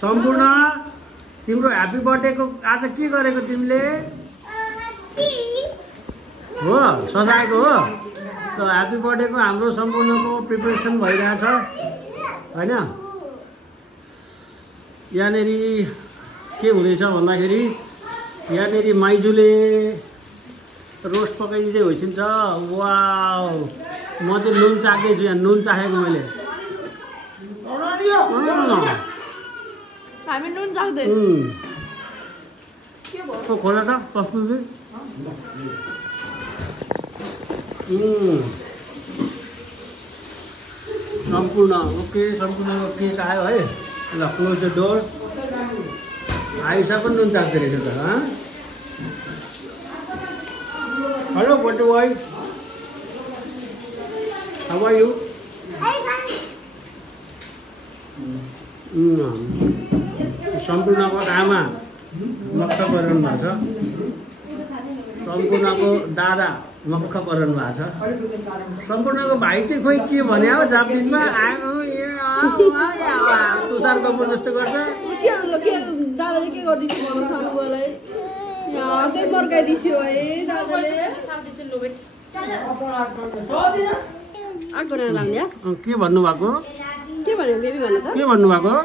सम्पूर्ण तिम्रो happy birthday को आज के गरेको तिमीले हो सजाएको हो त ह्यापी बर्थडे को हाम्रो सम्पूर्णको प्रिपरेसन भइरहेछ हैन यहाँनेरि के हुँदैछ भन्दाखेरि यहाँनेरि माइजूले रोस्ट पकाइदिँदै होइसिन्छ वाउ म चाहिँ नुन चाख्दैछु यहाँ नुन चाखेको मैले हामी नुन चाख्दै के भयो खोला त कस्तो सम्पूर्ण ओके सम्पूर्णको केक आयो है ल क्लोज द डोर आइसा पनि नुन चाख्दै रहेछ त hello birthday boy how are you सम्पूर्णको आमा मक्ख परिरहनु भएको छ सम्पूर्णको दादा मक्ख परिरहनु भएको छ सम्पूर्णको भाइ चाहिँ खोइ के भने हो जापानिजमा तुषार कपुर जस्तो गर्छ दादाले के गर्दैछ भन्नु सामुलाई यहाँ के बर्काइदिसो है दादाले आको न लान्यास के भन्नु भएको के भन्नु बेबी भन्नु त के भन्नु भएको हो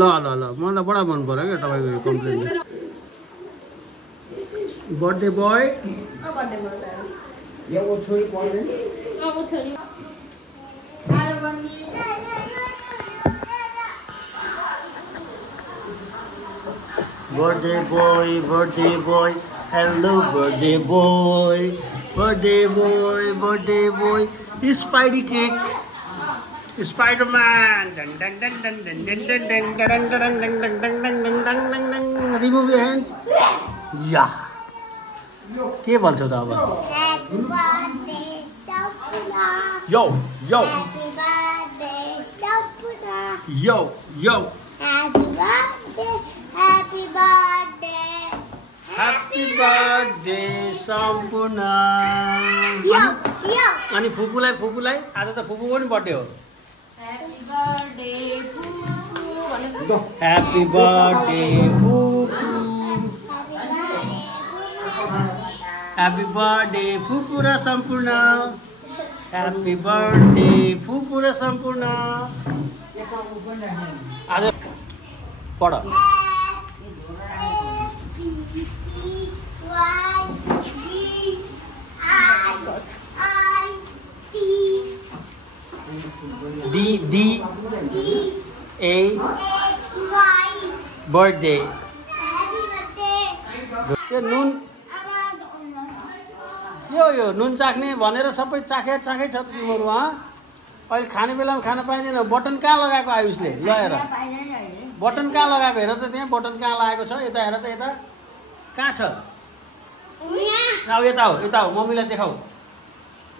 ल ल ल मलाई बडा मन पर्यो के तपाईको यो complain birthday boy birthday boy यो छोरी पढ्दैन वो छोरी birthday boy hello birthday boy Spidey cake Spider-Man remove your hands yeah के भन्छौ त अब Happy birthday Sapna yo Happy birthday Sapna yo Happy birthday सम्पूर्ण Yo अनि फुपूलाई आज त फुपूको पनि बर्थडे हो हैप्पी बर्थडे फुफू भन्नु ह्यापी बर्थडे फुपू ह्यापी बर्थडे फुपू र सम्पूर्ण ह्यापी बर्थडे फुपू र सम्पूर्ण आज पढ D A birthday यो नुन के हो यो नुन चाख्ने भनेर सबै चाखे छ तिमीहरू अहिले खाने बेलामा खान पाइँदैन बटन कहाँ लगाएको आयुषले ल हेर बटन कहाँ लगाएको हेर त त्यहाँ बटन कहाँ लगाएको छ यता हेर त यता कहाँ छ अब यता हो मम्मीलाई देखाऊ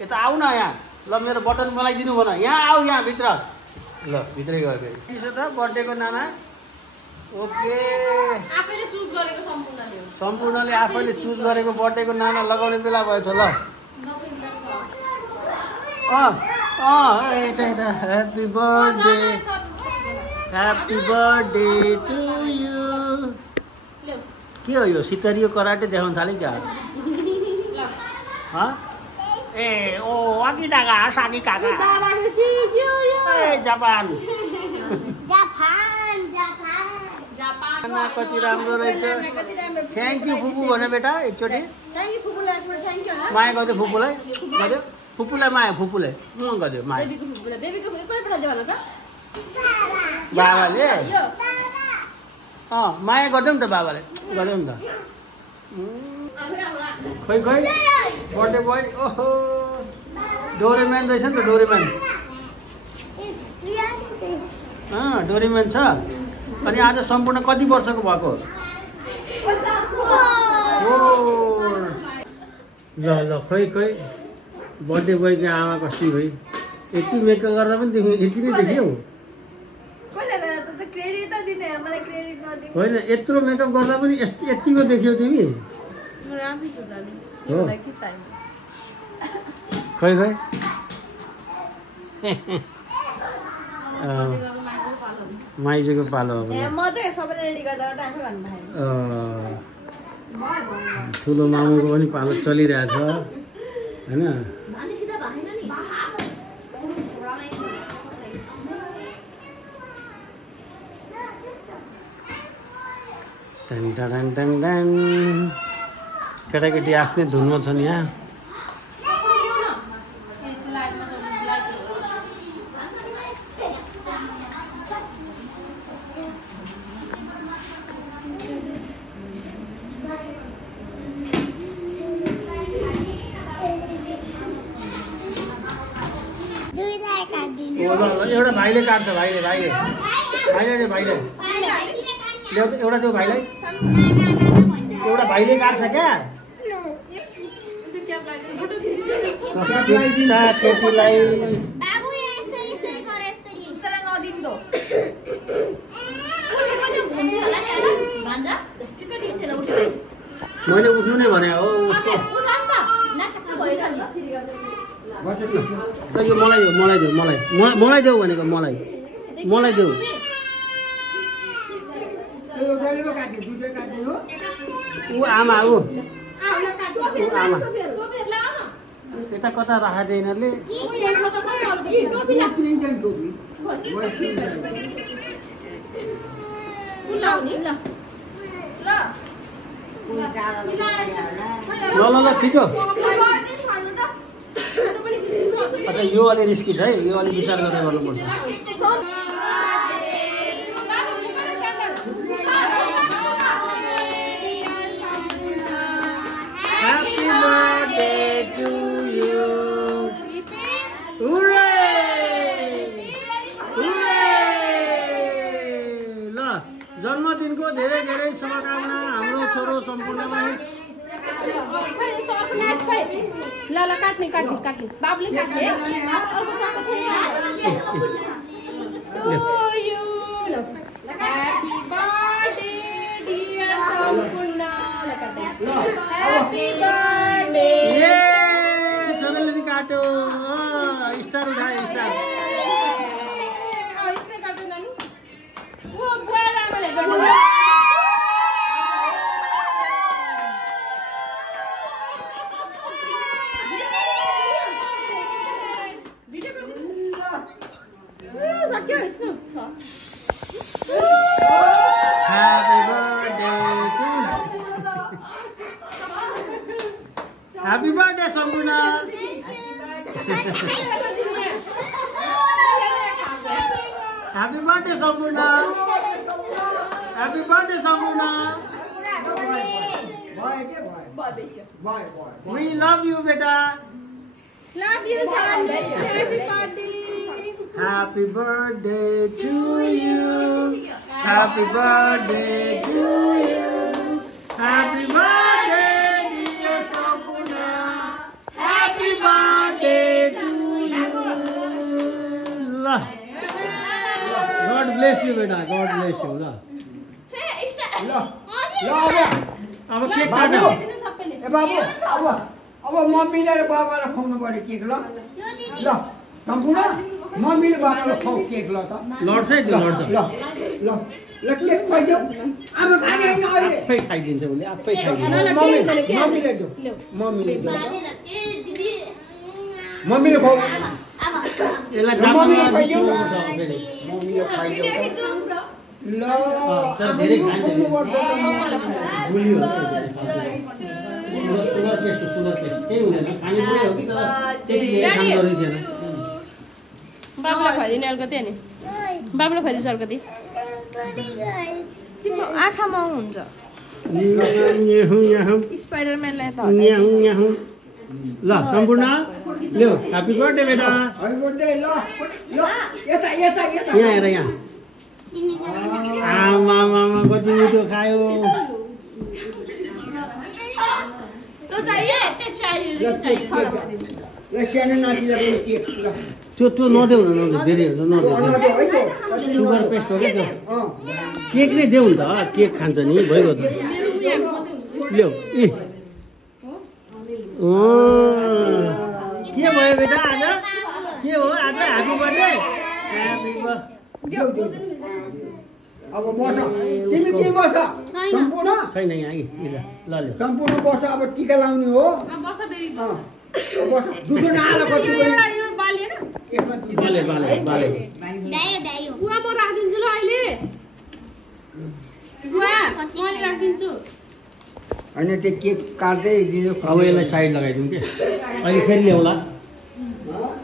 यता आऊ न यहाँ ल मेरो बटन मलाई दिनु भन यहाँ आऊ यहाँ भित्र ल भित्रै गयो फेरि त्यसो त बर्थडेको नाना ओके आफैले चुज गरेको सम्पूर्णले आफैले चुज गरेको बर्थडेको नाना लगाउने बेला भएछ ल यता ह्यापी बर्थडे टु यु के हो यो सितरियो कराटे देखाउन थाल्यो क्या ए ओ अघि डागा सागी काका जापान कति राम्रो रहेछ थ्याङ्क यू फुपू भने बेटा एकचोटि माया गरिदियो फुपूलाई माया फुपूलाई गरिदियो माया बाबाले माया गरिदियो नि त बाबाले गरिदियो नि त खोइ बर्थडे बोय ओहो डोरेमन रहेछ नि त डोरेमन छ अनि आज सम्पूर्ण कति वर्षको भएको ल खोइ बर्थडे बोयको आमा कस्तो भई यति मेकअप गर्दा पनि तिमी यति नै देखियौ होइन यत्रो मेकअप गर्दा पनि यतिको देखियौ तिमी खै माइजूको पालो अब म चाहिँ सबैले रेडी गर्दा आफै गर्नु भयो ठुलो मामुको पनि पालो चलिरहेछ हैन टन टन टन टन केटाकेटी आफ्नै धुनमा छन् यहाँ एउटा भाइले काट्छ भाइले एउटा त्यो भाइलाई एउटा भाइले काट्छ क्या केटीलाई मैले उठ्नु नै भने हो उसको यो मलाई देऊ भनेको मलाई देऊ ऊ आमा यता कता राखेको थियो यिनीहरूले ल छिटो अच्छा यो अलि रिस्की छ है यो अलि विचार गरेर गर्नुपर्छ जन्मदिनको धेरै धेरै शुभकामना हाम्रो छोरो सम्पूर्णलाई ल काट्ने बाबुले काट्ने छोराले काट्यो स्टार उठायो star Happy birthday, Sampurna! Happy birthday, Sampurna! Happy birthday, Sampurna! We love you, beta. Love you, son. Happy birthday. Happy birthday to you. Happy birthday to you. Happy birthday. Happy birthday to you. God bless you, beta. God bless you. अब cake काट्नु ए बाबु अब मम्मीले र बाबालाई खुवाउनु पर्यो cake ल सम्पूर्ण मम्मीले बाबालाई खुवाउ केक ल त लड्छ है त्यो लड्छ ल केक खुवाइदेऊ अब खाने हैन अहिले आफै खाइदिन्छ उसले आफै खाइदिन्छ मम्मीले देऊ मम्मीले खुवाउ यसलाई मम्मीले खाइदेऊ मम्मीले खाइदेऊ ल तर धेरै खाइन्छ गुलियो सुगर टेस्ट केही हुँदैन खाने पनि हो कि तर त्यति धेरै खानु जरुरी थिएन बाबुलाई खुवाइदिने अलिकति अनि बाबुलाई खुवाइदिन्छ अलिकति तिम्रो आँखामा हुन्छ स्पाइडरम्यानलाई त ल सम्पूर्ण ल्याऊ ह्यापी बर्थडे बेटा ह्यापी बर्थडे ल यता यहाँ हेर यहाँ आमा कति मिठो खायो त्यो नदेऊ न धेरै हुन्छ नदेऊ सुगर पेस्ट हो क्या त्यो केक नै देऊ नि त केक खान्छ नि भइगयो त ल्याऊ के भयो बेटा आज के हो आज ह्यापी बर्थडे देऊ देऊ अब बस तिमी के बस सम्पूर्ण छैन यहाँ कि ल ल सम्पूर्ण बस अब टीका लाउने हो बस बेबी बस जुठो नआएर कति यो बाली हैन बाले बाले बाले दायो दायो बुवा म राखिदिन्छु ल अहिले बुवा मैले राखिदिन्छु होइन त्यो केक काट्दै दिनु अब यसलाई साइड लगाइदिउँ कि अहिले फेरि ल्याउँला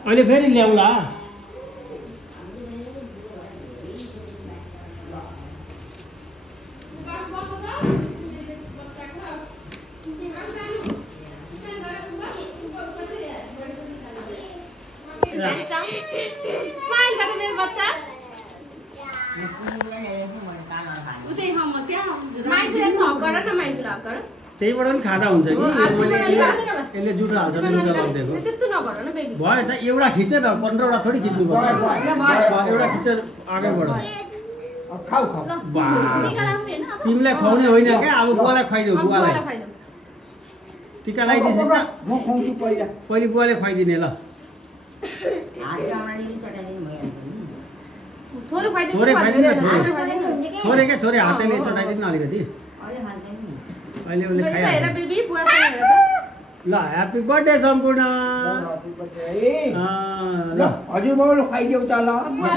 अहिले फेरि ल्याउँला स्माइल गर्नु मेरो बच्चा उतै हम त्यहाँ माइजुले सब गर न माइजुले हक गर त्यहीबाट पनि खाँदा हुन्छ कि यसले जुठो हाल्छ जुठो गरिदिएको त्यस्तो नगर न बेबी भयो त एउटा खिच्छ न 15 वटा थोडी खिच्नु पर्छ एउटा खिचेर अगाडि बढ खाऊ खाऊ टीका लाउनु हैन अब तिमीलाई खुवाउने होइन क्या अब बुवालाई खुवाइदेऊ बुवालाई टीका लगाइदिन्छ म खुवाउँछु पहिला पहिले बुवाले खुवाइदिने ल थोरै खुवाइदिनु थोरै खुवाइदिनु न, थोरै। खुवाइदिनु थोरै क्या थोरै हातैले चटाइदिनु न अलिकति अहिले उसले हेर खाइहाल्छ बेबी बुवासँग हेर त ल ह्याप्पी बर्थडे सम्पूर्ण ल हजुर बाउले खुवाइदेऊ त ल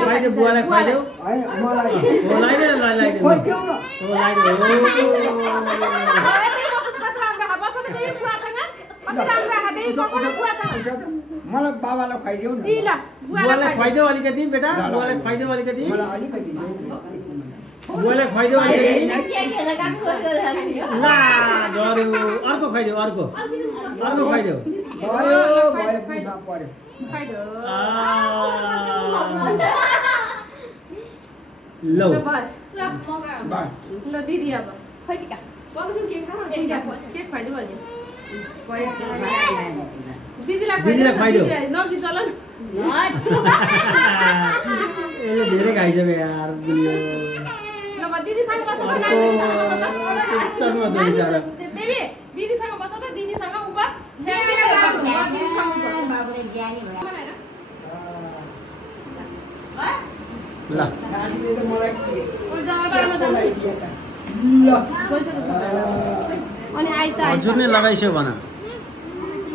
खुवाइदेऊ बुवालाई खुवाइदेऊ होइन मलाई हो लगाइदेऊ ल लगाइदेऊ खुवाइदेऊ न हो लगाइदेऊ ओए त्यही बस्नु त कति राम्रो राख बस्नु बेबी बुवासँग कति राम्रो राख बेबी बस्नु बुवासँग मलाई बाबालाई खुवाइदेऊ न दी ल बुवालाई खुवाइदेऊ अलिकति बेटा बुवालाई खुवाइदेऊ अलिकति मलाई अलिकति बुवालाई खुवाइदेऊ अलिकति के खेला काम गरेर ला गरौँ अर्को खुवाइदेऊ अर्को खुवाइदेऊ भयो भयो पुग्न पर्यो लौ बस ल दिदी अब खै टिका बग्छु के खाऊ के खुवाइदिउ भने दिदीलाई खुवाइदेऊ। नगि चल न यसले धेरै खाइसक्यो यार गुलियो ल अब दिदीसँग बस त बेबी दिदीसँग बस त दिदीसँग उप दिदीसँग ल नानीले त मलाई के जमाबारमा ल अनि आइसा हजुर नै लगाइस्यो भन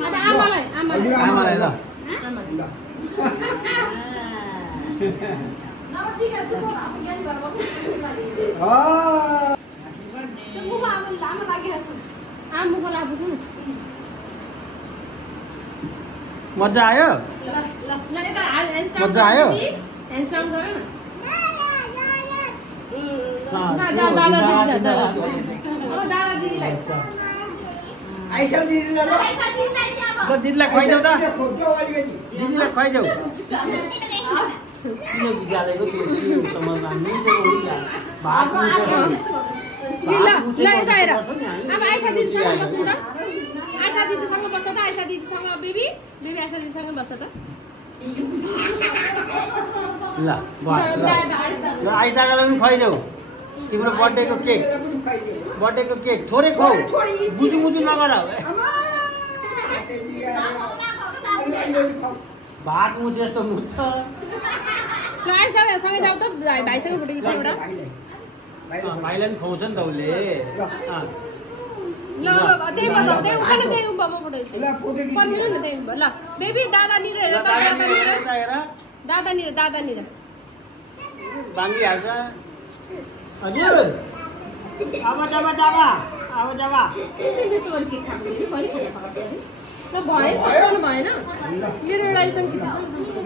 अनि आमालाई आमालाई ल ल मजा आयो मजा आयो आइसा दिदीलाई ल ल दिदीलाई खुवाइदेऊ त खोज्छौ अलिकति दिदीलाई खुवाइदेऊ किन बिचारेको त्यो के समाजमा मिल्छेको होइन भात अब आइसा दिदीसँग बस्नु त आइसा दिदीसँग बस्छ त आइसा दिदीसँग बेबी आइसा दिदीसँग बस्छ त ल आइसालाई पनि खुवाइदेऊ तिम्रो बर्थडेको केक बर्थडेको केक थोरै खुवाऊ बुझु नगर भात मुछ जस्तो मुछ सँगै जाऊ त भाइसँग फोटो खिच्छ एउटा भाइलाई पनि खुवाउँछ नि त उसले ल त्यही बस त्यही उकालो त्यही उभा म फोटो खिच्छु पर्दिनु न त्यही उभा ल बेबी दादानिर हेर त दादानिर भाङ्गिहाल्छ हजुर अब जाबा त्यसो गरी के खानु ल भएन मेरो एउटा आइसँग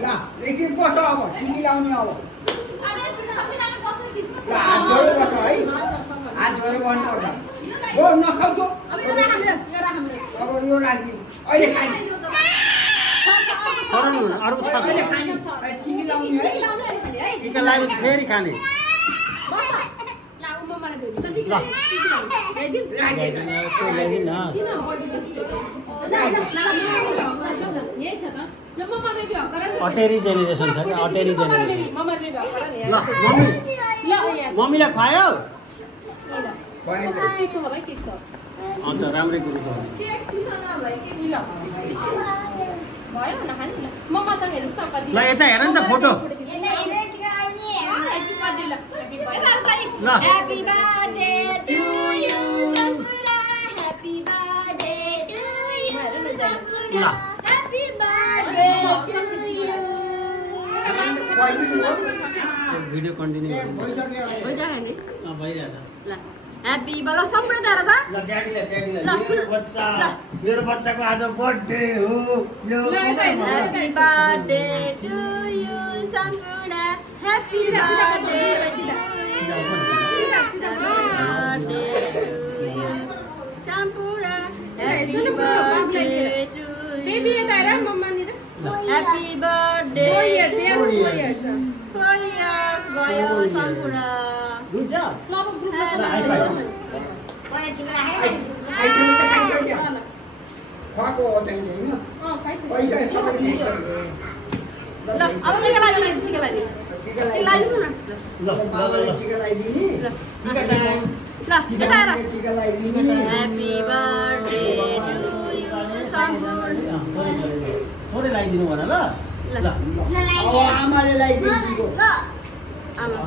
ल एकछिन बस अब टिभी लाउने अब ल हात धोएर बस है हात धोएर बस्नुपर्छ हो नखाऊ त अब यो राखिदिनु अहिले खाने अरू छ अहिले खाने टिभी लाउने है टिका लगाएपछि फेरि खाने अटेरी जेनेरेसन छ क्या अटेरी जेनेरेसन ल मम्मीलाई खुवायो अन्त राम्रै कुरो छ ल यता हेर नि त फोटो ल Happy birthday to you, Sampura. Happy birthday to you, Sampura. Happy birthday to you. Video continue भइरहेको नि भइरहेछ ल ह्याप्पी बर्थ सम्पूर्ण दादा त ल ड्याडीलाई मेरो बच्चाको आज बर्थडे हो ह्याप्पी बर्थडे टु यु सम्पूर्ण ह्याप्पी बर्थडे सम्पूर्ण ह्याप्पी बर्थडे टु बेबी यता हेर मम्मा नि ह्याप्पी बर्थडे 4 years भयो सम्पूर्ण हुन्छ ल अब टिका लगाइदिनु न ल यता हेर ह्याप्पी बर्थडे टु यु सम्पूर्ण थोरै लगाइदिनु भन ल ल आमाले लगाइदिनु ल आमा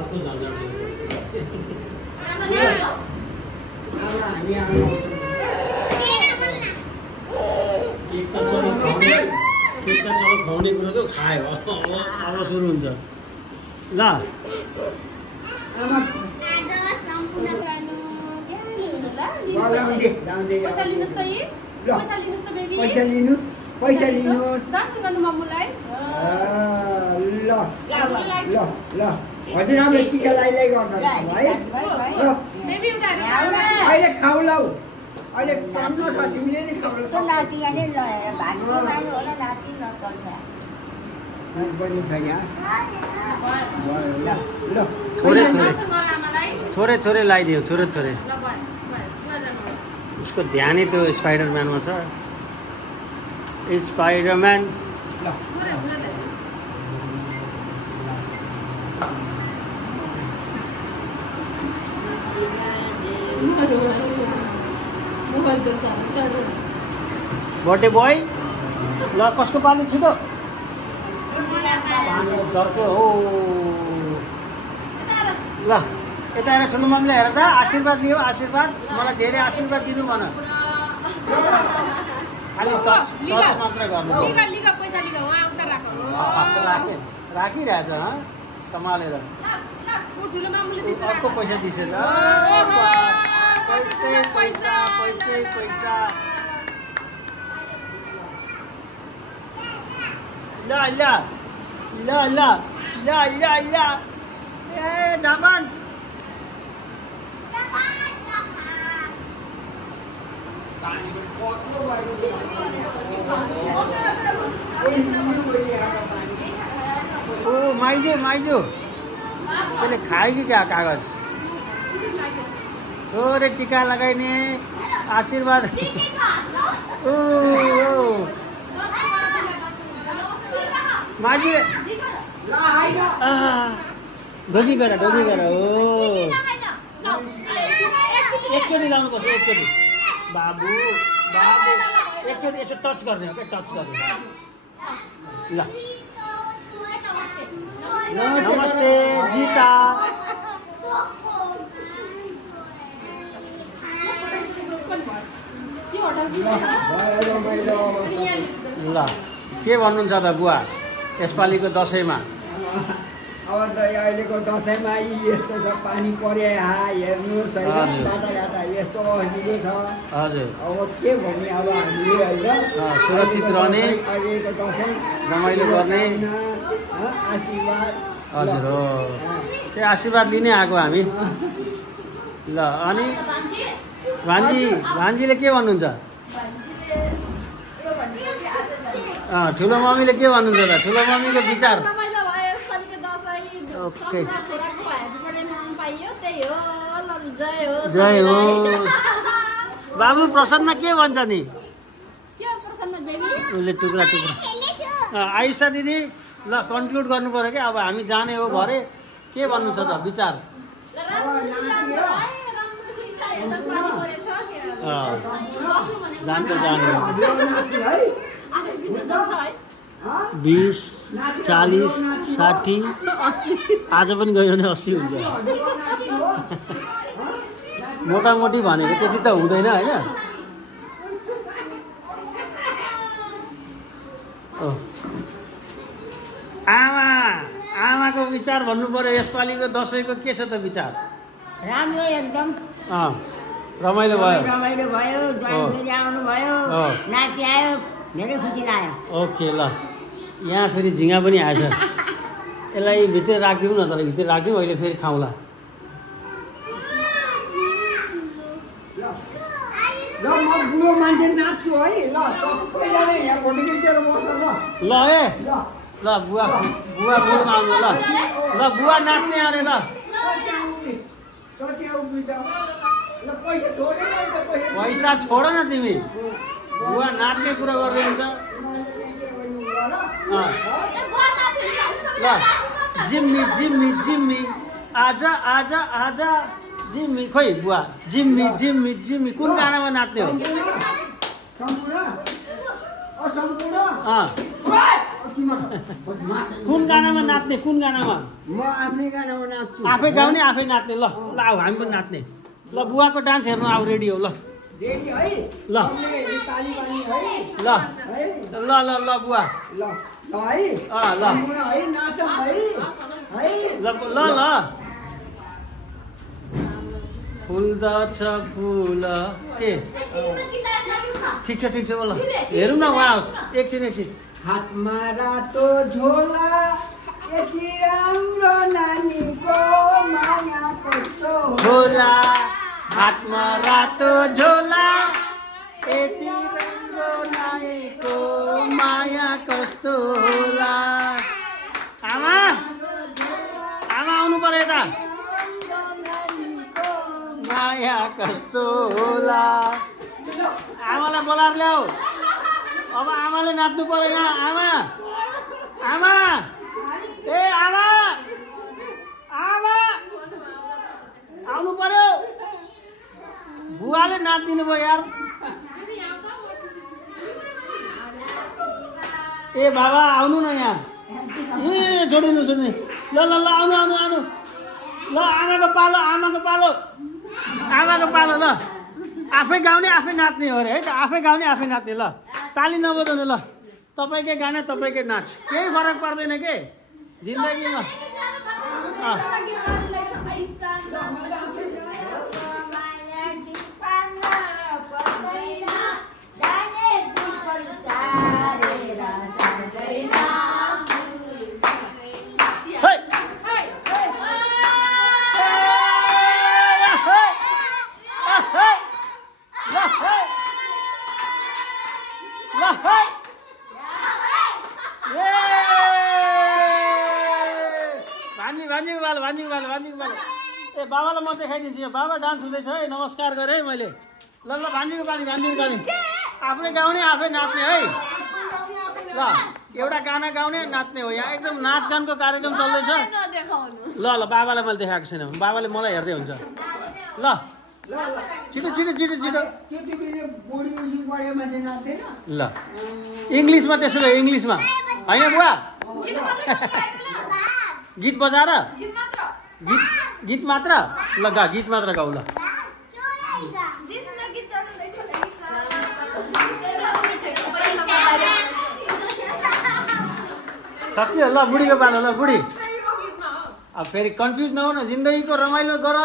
चलो खुवाउने कुरो त खायो अब सुरु हुन्छ ल पैसा लिनुहोस् दर्शन गर्नु मम्मुलाई ल हजुरआमाले टिका लगाइ गर्नु है बेबी उतार अहिले खाऊ लौ अहिले टन्न छ तिमीले नि खाऊ थोरै लगाइदियो थोरै उसको ध्यानै त्यो स्पाइडरम्यानमा छ स्पाइडरम्यान बर्थडे बोय ल कसको पाली छिटो डरको हो ल यता हेर ठुलो मम्मीले हेर त आशीर्वाद लियो आशीर्वाद मलाई धेरै आशीर्वाद दिनु भन खालि टच मात्र गर्नु राखिरहेछ सम्हालेर अर्को पैसा दिसेछ पैसा ल ए जापान ओ माइजू त्यसले खायो कि क्या कागज थोरै टिका लगाइने आशीर्वाद ओ माइजू ढोगी गर हो एकचोटि लाउनुपर्छ एकचोटि बाबु एकचोटि यसो टच गर्ने हो क्या टच गर्ने ल नमस्ते जीता ल के भन्नुहुन्छ त बुवा यसपालिको दसैँमा अब त अहिलेको दसैँमा यस्तो छ पानी परे हेर्नुहोस् यस्तो अहिलेको छ हजुर अब के भन्ने अब हामीले होइन सुरक्षित रहने अहिलेको दसैँ रमाइलो गर्ने आशीर्वाद हजुर हो त्यो आशीर्वाद लिनै आएको हामी ल अनि भान्जीले के भन्नुहुन्छ ठुलो मम्मीले के भन्नुहुन्छ त ठुलो मम्मीको विचार ओके जय हो बाबु प्रसन्न के भन्छ नि उसले टुक्रा आयुषा दिदी ल कन्क्लुड गर्नु पर्यो क्या अब हामी जाने हो भरे के भन्नु छ त विचार जान्छ जाने 20, 40, 60 आज पनि गयो भने 80 हुन्छ मोटामोटी भनेको त्यति त हुँदैन होइन। आमाको विचार भन्नु पर्यो यसपालिको दसैँको के छ त विचार? राम्रो एकदम रमाइलो भयो। रमाइलो भयो, ज्वाइँ आउनु भयो, नाति आयो, धेरै खुसी लाग्यो। ओके ल, यहाँ फेरि झिँगा पनि आएछ। यसलाई भित्र राखिदिउँ न, तर भित्र राखिदिउँ, अहिले फेरि खाउँला। ल म बुढो मान्छे नाच्छु है। ल सबैजना यहाँ भोटिकेर बस्छ ल। ल ए ल बुवा बुढोमा आउनु ल। ल बुवा नाच्ने अरे ल। पैसा छोड न तिमी, बुवा नाच्ने कुरा गर्दै हुन्छ। ल जिम्मी जिम्मी जिम्मी आजा आजा आजा जिम्मी। खोइ बुवा जिम्मी जिम्मी जिम्मी कुन गानामा नाच्ने हो? कुन गानामा नाच्ने? कुन गानामा? म आफ्नै गानामा नाच्छु। आफै गाउने आफै नाच्ने। ल ल आऊ हामी पनि नाच्ने। ल बुवाको डान्स हेर्नु आऊ, रेडी हो? ल रेडी है। ल ताली बानी है। ल ल ल ल बुवा ल ल है। ल है नाचौँ है। है ल ल ल फुल्दछ फुल के ठिक छ ल हेरौँ न उहाँ एकछिन। हातमा रातो झोला यति राम्रो नानीको माया कस्तो झोला, हातमा रातो झोला यति राम्रो नानीको माया कस्तो होला। आमा आउनु पर्यो यता। माया कस्तो होला। आमालाई बोलाएर ल्याऊ। अब आमाले नाच्नु पर्यो यहाँ। आमा आमा ए आमा आमा आउनु पर्यो। बुवाले नाचिदिनु भयो यार। ए बाबा आउनु न यहाँ। ए छोडिनु ल ल ल आउनु आउनु आउनु। ल आमाको पालो ल। आफै गाउने आफै नाच्ने हो अरे है त। आफै गाउने आफै नाच्ने। ल ताली नबजाउनु। ल तपाईँकै गाना तपाईँकै नाच, केही फरक पर्दैन के जिन्दगीमा। ए बाबालाई म देखाइदिन्छु। यो बाबा डान्स हुँदैछ है। नमस्कार गरेँ है मैले। ल ल भान्जीको पानी आफ्नै गाउने आफै नाच्ने है। ल एउटा गाना गाउने नाच्ने हो। यहाँ एकदम नाचगानको कार्यक्रम चल्दैछ। ल ल बाबालाई मैले देखाएको छैन, बाबाले मलाई हेर्दै हुन्छ। ल छिटो ल इङ्ग्लिसमा त्यसो भए इङ्ग्लिसमा होइन बुवा? गीत बजाएर गीत मात्र। ल गा गीत मात्र गाउ। ल सक्यो। ल बुढीको पालो। ल बुढी अब फेरि कन्फ्युज नहुनु, जिन्दगीको रमाइलो गर।